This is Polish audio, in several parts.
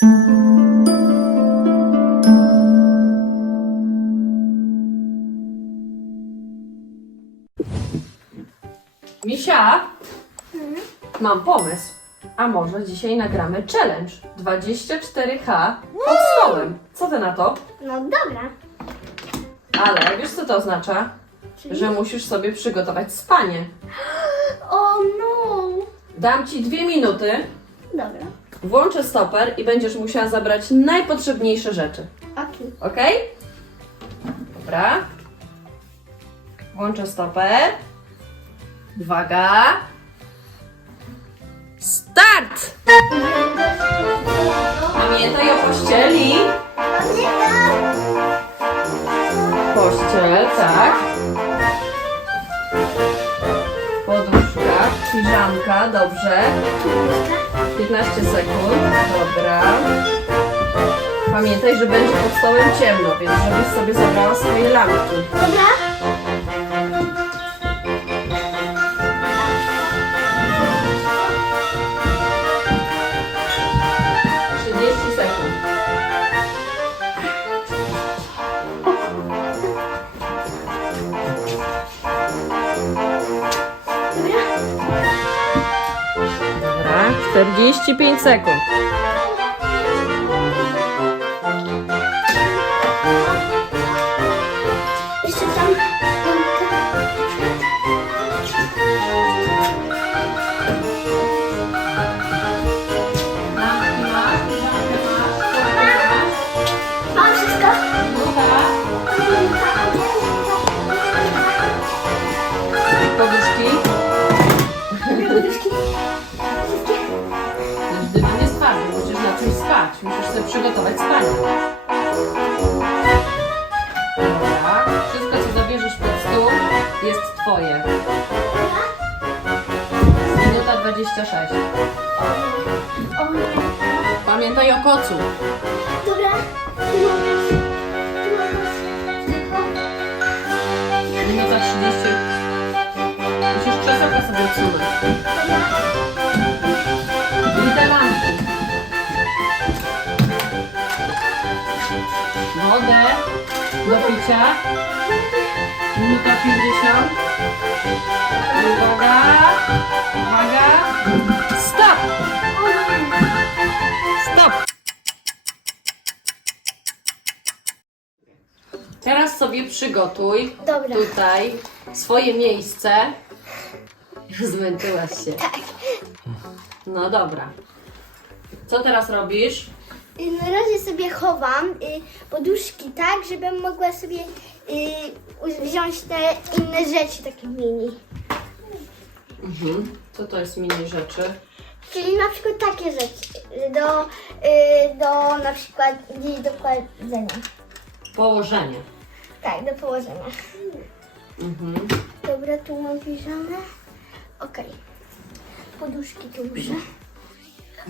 Misia, mam pomysł. A może dzisiaj nagramy challenge 24H pod stołem. Co ty na to? No dobra. Ale wiesz co to oznacza? Czyli? Że musisz sobie przygotować spanie. O no. Dam ci dwie minuty, Dobra. Włączę stoper i będziesz musiała zabrać najpotrzebniejsze rzeczy. Okej. Ok? Dobra. Włączę stoper. Uwaga. Start! Pamiętaj o pościeli. Pościel, tak. Poduszka, piżamka, dobrze. 15 sekund, dobra. Pamiętaj, że będzie pod stołem ciemno, więc żebyś sobie zabrała swoje lampki. Dobra. 45 sekund. Sobie przygotować spanie. Dobra. Wszystko, co zabierzesz pod stół, jest twoje. Minuta 26. O nie. Pamiętaj o kocu. Dobra. Tu możesz. Tu możesz. Tylko. Minuta 30. Musisz krzesełka sobie odsunąć. I Wodę do picia. Minuta 50. Uwaga. Uwaga. Stop! Stop! Teraz sobie przygotuj Dobra. tutaj swoje miejsce. Zmęczyłaś się. Tak. No dobra. Co teraz robisz? Y, Na razie sobie chowam y, poduszki tak, żebym mogła sobie y, wziąć te inne rzeczy, takie mini. Mhm. Co to jest mini rzeczy? Czyli na przykład takie rzeczy. Do, do na przykład gdzieś do kładzenia. Położenie. Tak, do położenia. Mhm. Dobra, tu mam piżamę. Okej. Poduszki tu muszę.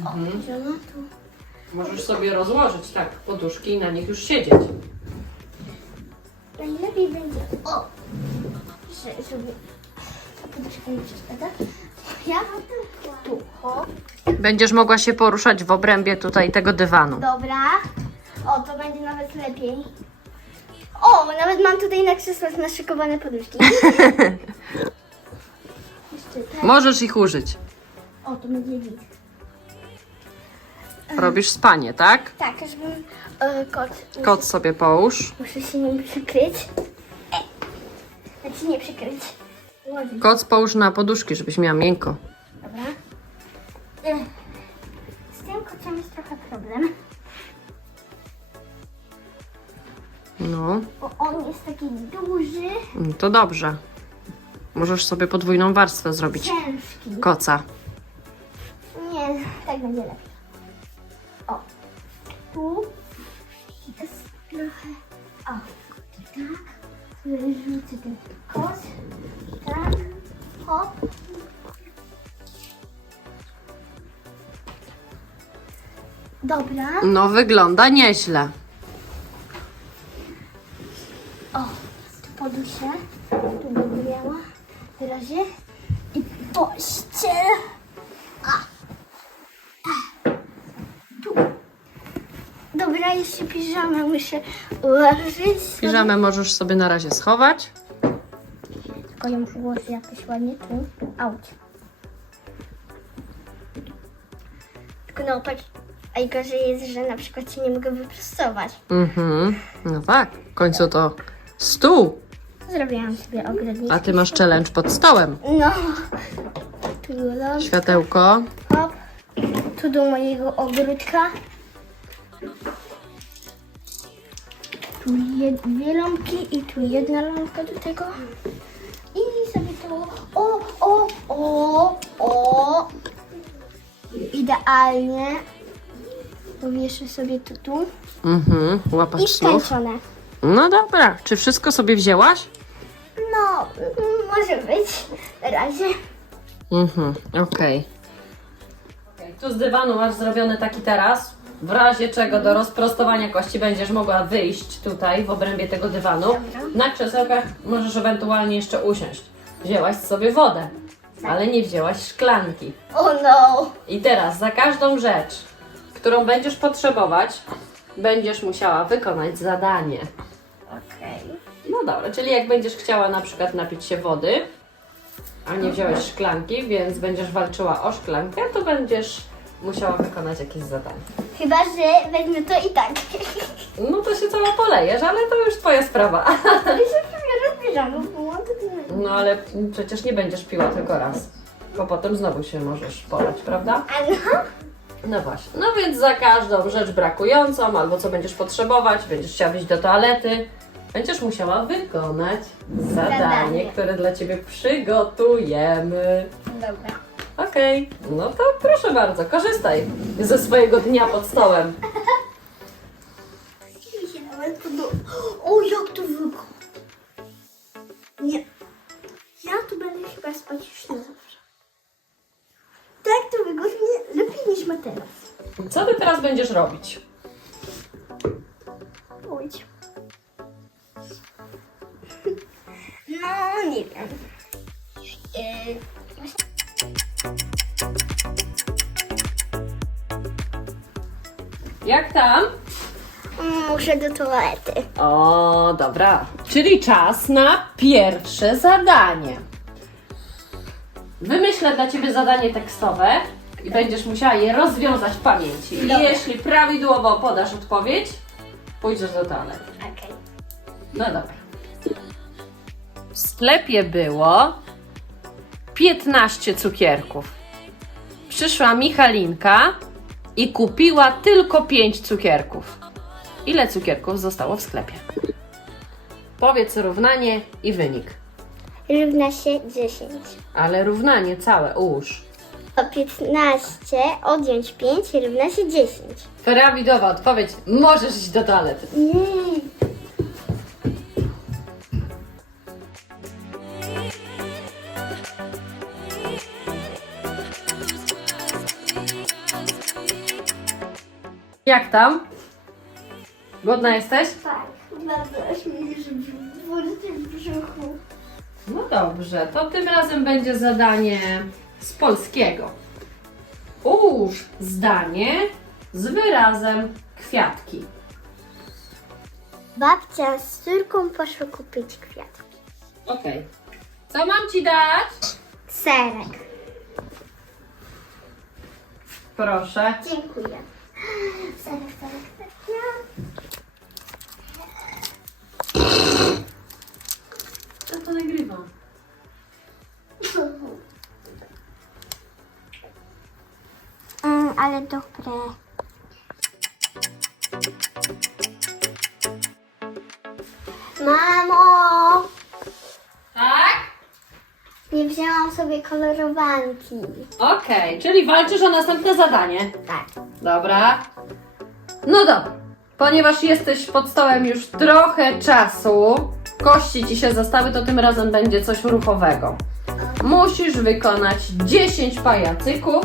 O, Mhm. piżama tu. Możesz sobie rozłożyć tak poduszki i na nich już siedzieć. Najlepiej będzie. O! Że, żeby. Ta poduszka nie przeszkadza. Ja tu. Hop. Będziesz mogła się poruszać w obrębie tutaj tego dywanu. Dobra. O, to będzie nawet lepiej. O, nawet mam tutaj na krzesłach naszykowane poduszki. Jeszcze tak. Możesz ich użyć. O, to będzie git. Robisz spanie, tak? Tak, żebym e, kot. Kot sobie połóż. Muszę się nim przykryć. E, znaczy nie przykryć. Ładnie. Koc połóż na poduszki, żebyś miała miękko. Dobra. E, z tym kocem jest trochę problem, No, bo on jest taki duży, no to dobrze. Możesz sobie podwójną warstwę zrobić ciężki. koca. Nie, tak będzie lepiej. Tu jest trochę. O, tak. Wyrzucę ten koc. Tak. Hop. Dobra. No, wygląda nieźle. O, tu poduszę. Tu będę miała. Na razie. I pościel. A. Tu. Dobra, jeszcze piżamę muszę ułożyć. Piżamę możesz sobie na razie schować. Tylko ją ułożę jakoś ładnie tu. Auć. Tylko no patrz, a gorzej jest, że na przykład się nie mogę wyprostować. Mhm. No tak, w końcu to stół, Zrobiłam sobie ogrodnik. a ty masz challenge pod stołem. No. Tu Światełko. hop. Tu do mojego ogródka. Tu jed, dwie lampki i tu jedna lampka do tego. I sobie to. O, o, o, o. Idealnie. Powieszę sobie to tu. Mhm. I Łapacz snów. skończone. No dobra, czy wszystko sobie wzięłaś? No, mm, może być. Na razie. Mhm, okej. Tu z dywanu masz zrobiony taki teraz. W razie czego do rozprostowania kości będziesz mogła wyjść tutaj w obrębie tego dywanu. Na krzesełkach możesz ewentualnie jeszcze usiąść. Wzięłaś sobie wodę, ale nie wzięłaś szklanki. O no. I teraz za każdą rzecz, którą będziesz potrzebować, będziesz musiała wykonać zadanie. Okej. No dobra, czyli jak będziesz chciała na przykład napić się wody, a nie wziąłeś szklanki, więc będziesz walczyła o szklankę, to będziesz musiała wykonać jakieś zadanie. Chyba, że weźmie to i tak. No to się cała polejesz, ale to już twoja sprawa. Ale się przebiorę piżamę, bo mam No ale przecież nie będziesz piła tylko raz, bo potem znowu się możesz polać, prawda? A no? No właśnie. No więc za każdą rzecz brakującą albo co będziesz potrzebować, będziesz chciała wyjść do toalety, będziesz musiała wykonać zadanie, Zadanie. które dla Ciebie przygotujemy. Dobra. Okej, no to proszę bardzo, korzystaj ze swojego dnia pod stołem. O, jak to wygląda. Nie. Ja tu będę chyba spać już na zawsze. Tak to wygodnie, lepiej niż materac. Co Ty teraz będziesz robić? Pójdź. No, nie wiem. Yy, Jak tam? muszę do toalety. O, dobra. Czyli czas na pierwsze zadanie. Wymyślę dla Ciebie zadanie tekstowe i będziesz musiała je rozwiązać w pamięci. I Dobra. jeśli prawidłowo podasz odpowiedź, pójdziesz do toalety. Okej. No dobra. W sklepie było 15 cukierków. Przyszła Michalinka i kupiła tylko 5 cukierków. Ile cukierków zostało w sklepie? Powiedz równanie i wynik. Równa się 10. Ale równanie całe, ułóż. O 15 odjąć 5 równa się 10. Prawidłowa odpowiedź. Możesz iść do toalety. Mm. Jak tam? Głodna jesteś? Tak, bardzo aż mi włożyć w brzuchu. No dobrze, to tym razem będzie zadanie z polskiego. Ułóż zdanie z wyrazem kwiatki. Babcia z córką poszła kupić kwiatki. Okej. Co mam ci dać? Serek. Proszę. Dziękuję. To nagrywam. Mm, ale dobre. Sobie kolorowanki. Okej, czyli walczysz o następne zadanie. Tak. Dobra. No dobra. Ponieważ jesteś pod stołem już trochę czasu, kości ci się zostały, to tym razem będzie coś ruchowego. Musisz wykonać 10 pajacyków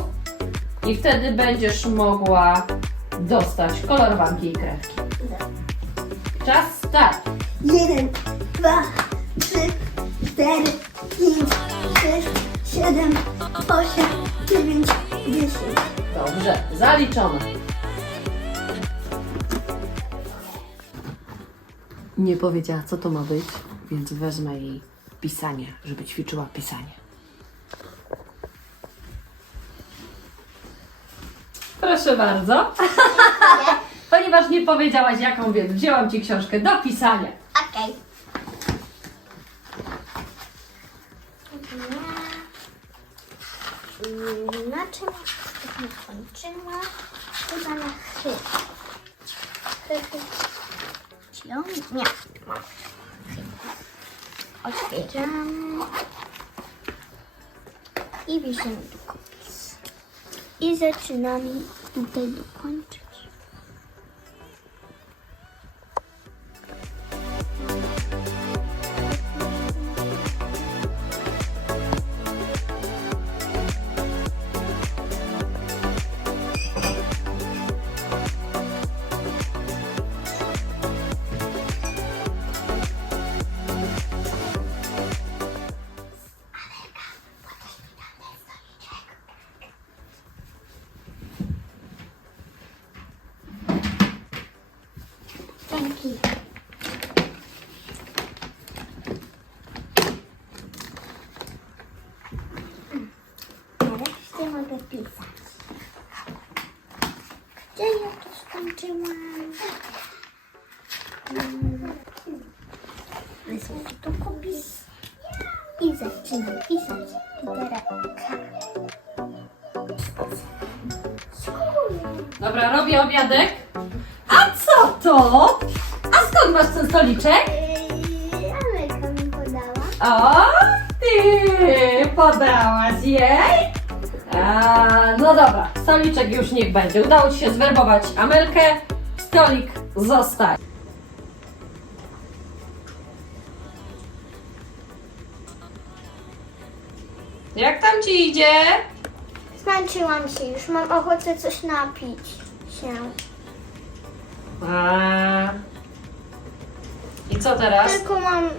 i wtedy będziesz mogła dostać kolorowanki i krewki. Czas start. Jeden, dwa, trzy, cztery, pięć, sześć, siedem, osiem, dziewięć, dziesięć. Dobrze, zaliczone. nie powiedziała, co to ma być, więc wezmę jej pisanie, żeby ćwiczyła pisanie. Proszę bardzo. Ponieważ nie powiedziałaś, jaką więc wzięłam ci książkę do pisania. Na czym tak nie kończyła? Chyba na chy. Chy, chy. Ciąg? Nie. Mam. Otwieram. I bierzemy długopis. I zaczynamy tutaj dokończyć. I zaczynam pisać literę K. Dobra, robię obiadek. A co to? A skąd masz ten stoliczek? Yy, Amelka mi podała. O, ty podałaś jej? A, no dobra, stoliczek już niech będzie. Udało Ci się zwerbować Amelkę. Stolik zostaje. Idzie? Zmęczyłam się już, mam ochotę coś napić się. A. I co teraz? Tylko mam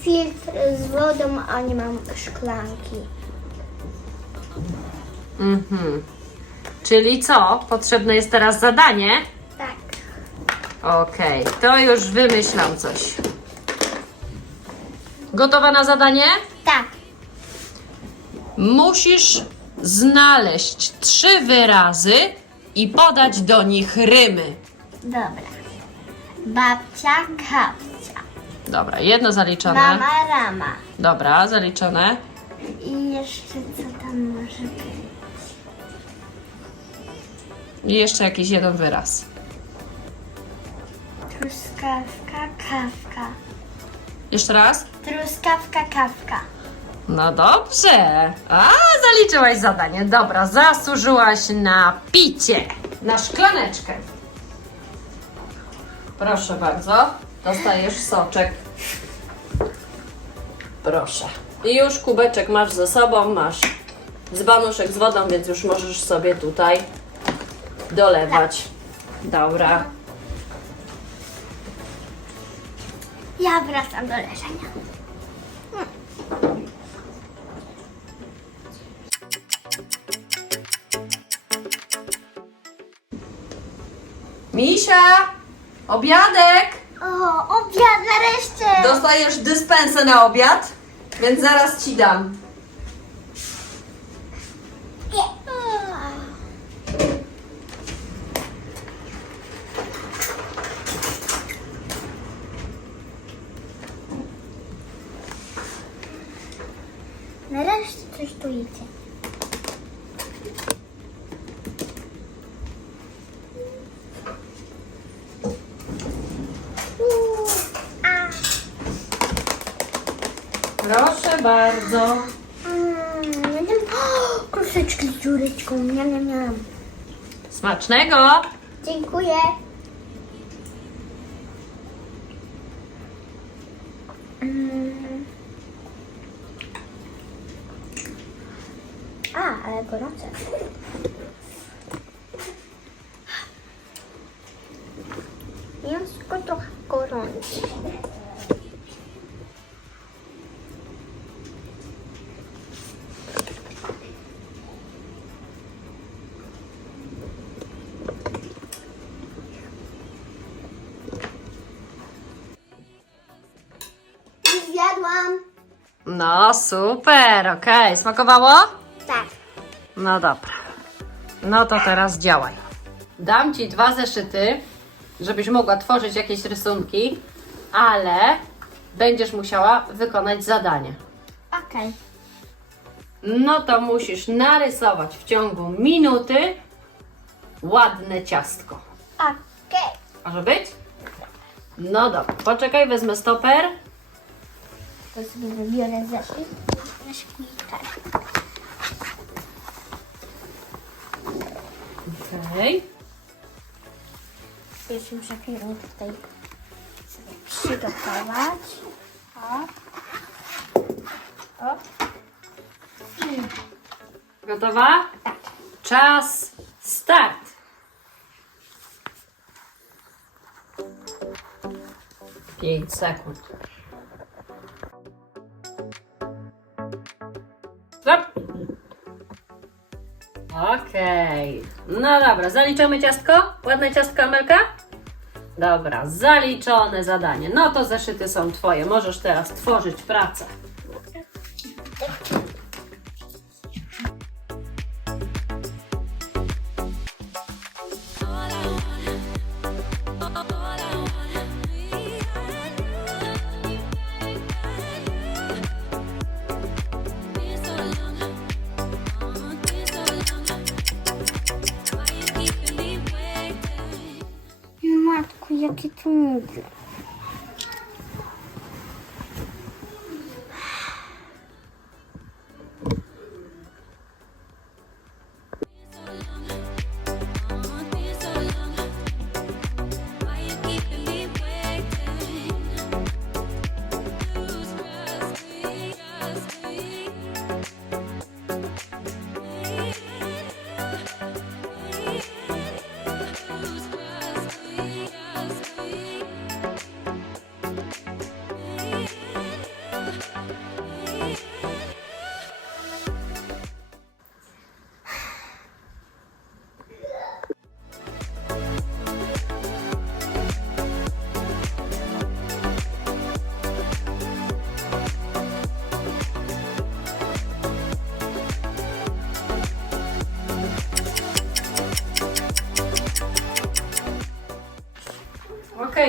filtr z wodą, a nie mam szklanki. Mhm. Czyli co? Potrzebne jest teraz zadanie? Tak. Okej, to już wymyślam coś. Gotowa na zadanie? Musisz znaleźć trzy wyrazy i podać do nich rymy. Dobra. Babcia, kapcia. Dobra, jedno zaliczone. Mama, rama. Dobra, zaliczone. I jeszcze co tam może być? I jeszcze jakiś jeden wyraz. Truskawka, kawka. Jeszcze raz? Truskawka, kawka. No dobrze. A, zaliczyłaś zadanie. Dobra, zasłużyłaś na picie. Na szklaneczkę. Proszę bardzo. Dostajesz soczek. Proszę. I już kubeczek masz ze sobą, masz dzbanuszek z wodą, więc już możesz sobie tutaj dolewać. Dobra. Ja wracam do leżenia. Misia! Obiadek! O, obiad nareszcie! Dostajesz dyspensę na obiad, więc zaraz ci dam. Nareszcie coś tu idzie. Uuu, a, Proszę bardzo. mm, z dziureczką. Miam, miam, miam. Smacznego! Dziękuję. Mm. A, ale gorące. Mięsko trochę gorące. No super, okej. Smakowało? Tak. No dobra. No to teraz działaj. Dam Ci dwa zeszyty, żebyś mogła tworzyć jakieś rysunki, ale będziesz musiała wykonać zadanie. Okej. No to musisz narysować w ciągu minuty ładne ciastko. Okej. Może być? No dobra, poczekaj, wezmę stoper. To sobie wybiorę zeszyt. Naszykuję tak. Okej. Już muszę kierunek tutaj sobie przygotować. O. O. Gotowa? Tak. Czas start. Pięć sekund. Okej. No dobra, zaliczamy ciastko? Ładne ciastko, Amelka? Dobra, zaliczone zadanie. No to zeszyty są Twoje. Możesz teraz tworzyć pracę.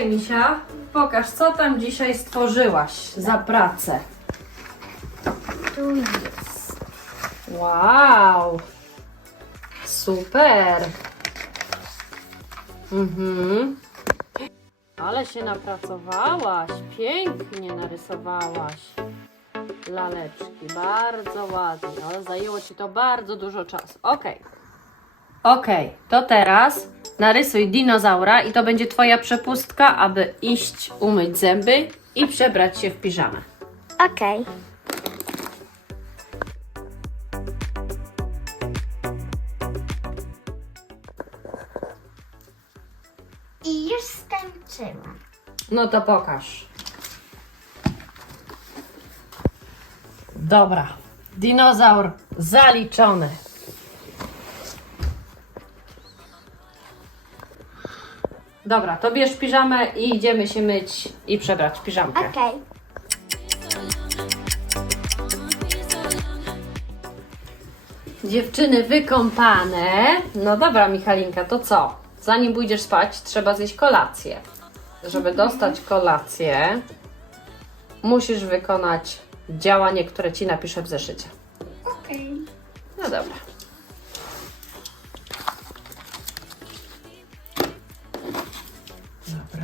Misia, pokaż, co tam dzisiaj stworzyłaś za pracę. Tu jest. Wow! Super! Mhm. Ale się napracowałaś, pięknie narysowałaś laleczki, bardzo ładnie, ale zajęło Ci to bardzo dużo czasu. Okej. Okej, to teraz narysuj dinozaura i to będzie Twoja przepustka, aby iść umyć zęby i przebrać się w piżamę. Okej. I już skończyłam. No to pokaż. Dobra. Dinozaur zaliczony. Dobra, to bierz piżamę i idziemy się myć i przebrać piżamkę. Okej. Dziewczyny wykąpane. No dobra, Michalinka, to co? Zanim pójdziesz spać, trzeba zjeść kolację. Żeby dostać kolację, musisz wykonać działanie, które ci napiszę w zeszycie. Okej. No dobra.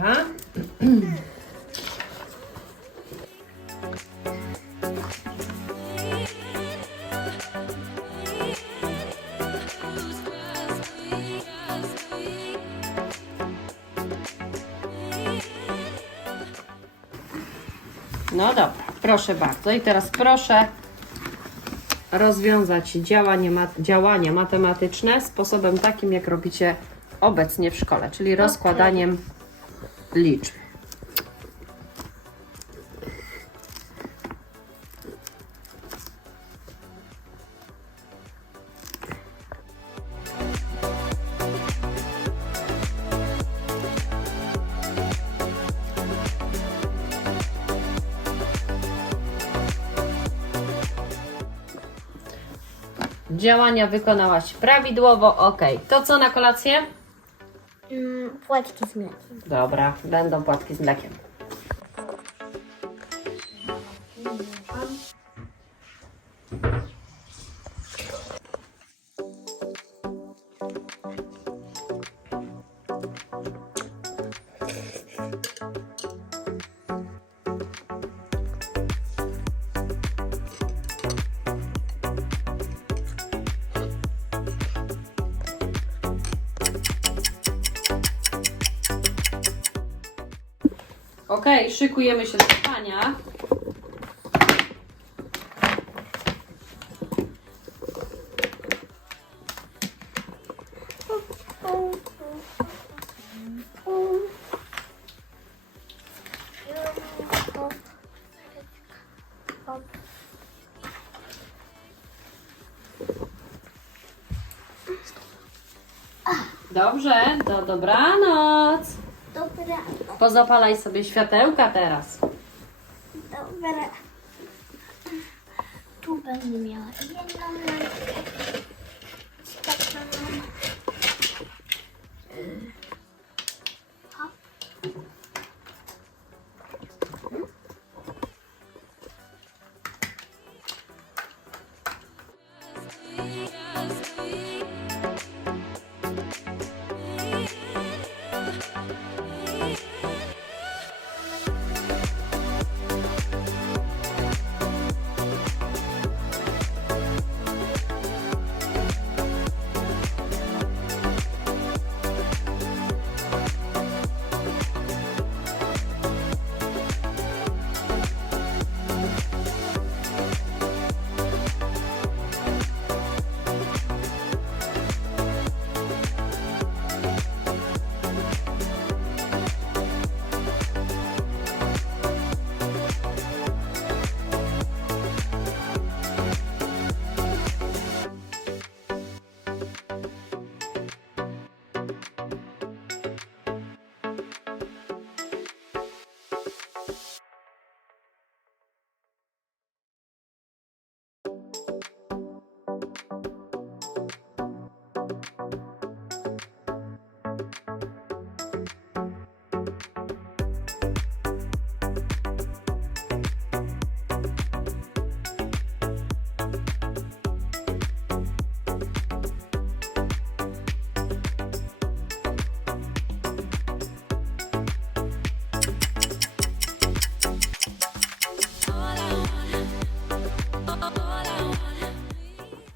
Dobra. No dobra, proszę bardzo. I teraz proszę rozwiązać działanie, ma- działania matematyczne sposobem takim, jak robicie obecnie w szkole, czyli rozkładaniem liczb. Działania wykonałaś prawidłowo, ok. To co na kolację? Płatki z mlekiem. Dobra, będą płatki z mlekiem. Ok, szykujemy się do spania. Dobrze, to dobranoc. Pozapalaj sobie światełka teraz.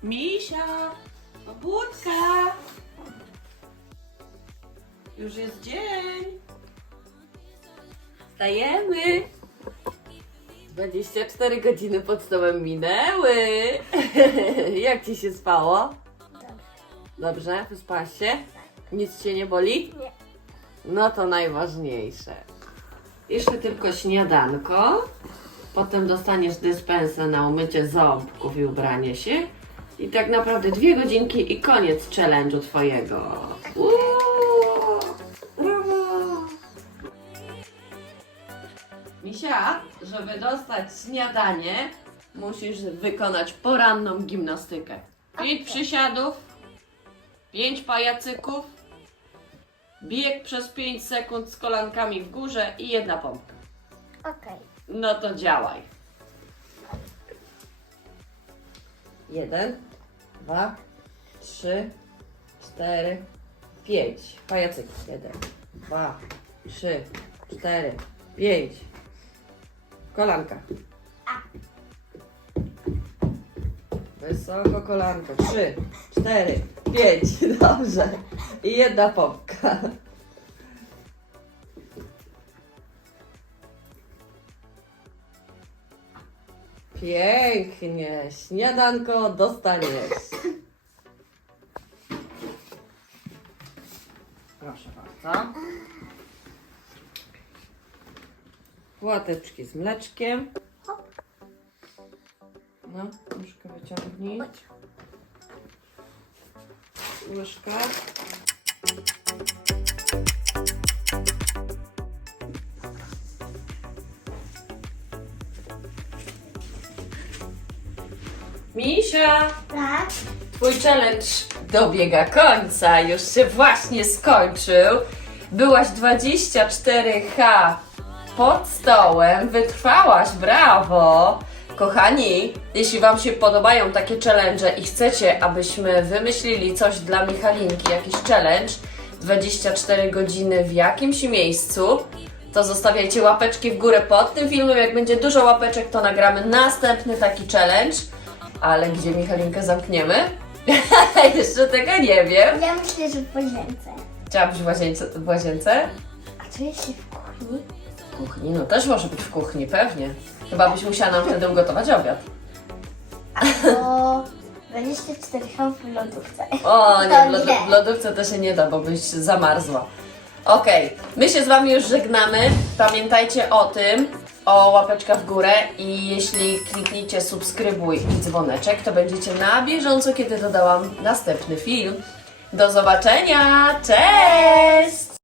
Misia, pobudka. Już jest dzień. Wstajemy. 24 godziny pod stołem minęły. Jak ci się spało? Dobrze. Dobrze, wyspałaś się? Nic cię nie boli? Nie. No to najważniejsze. Jeszcze tylko śniadanko. Potem dostaniesz dyspensę na umycie ząbków i ubranie się. I tak naprawdę dwie godzinki i koniec challenge'u twojego. Uuu, brawo. Misia, żeby dostać śniadanie, musisz wykonać poranną gimnastykę. Pięć przysiadów, pięć pajacyków, bieg przez 5 sekund z kolankami w górze i jedna pompka. Okej. No to działaj. Jeden, dwa, trzy, cztery, pięć. Pajacyk. Jeden, dwa, trzy, cztery, pięć. Kolanka. Wysoko kolanko. Trzy, cztery, pięć. Dobrze. I jedna pompka. Pięknie. Śniadanko dostaniesz. Proszę bardzo. Płateczki z mleczkiem. No, łyżkę wyciągnij. Łyżka. Misia, Tak. Twój challenge dobiega końca, już się właśnie skończył. Byłaś 24H pod stołem, wytrwałaś, brawo! Kochani, jeśli Wam się podobają takie challenge i chcecie, abyśmy wymyślili coś dla Michalinki, jakiś challenge, 24 godziny w jakimś miejscu, to zostawiajcie łapeczki w górę pod tym filmem. Jak będzie dużo łapeczek, to nagramy następny taki challenge. Ale gdzie Michalinkę zamkniemy? Jeszcze tego nie wiem. Ja myślę, że w łazience. Chciałabyś w łazience? W łazience? A co jeśli w kuchni? W kuchni? No też może być w kuchni, pewnie. Chyba byś musiała nam wtedy ugotować obiad. Albo 24 h w lodówce. O nie, To w, lodu- nie. w lodówce to się nie da, bo byś zamarzła. Okej, my się z Wami już żegnamy. Pamiętajcie o tym, o łapeczka w górę i jeśli klikniecie subskrybuj i dzwoneczek, to będziecie na bieżąco, kiedy dodałam następny film. Do zobaczenia, cześć!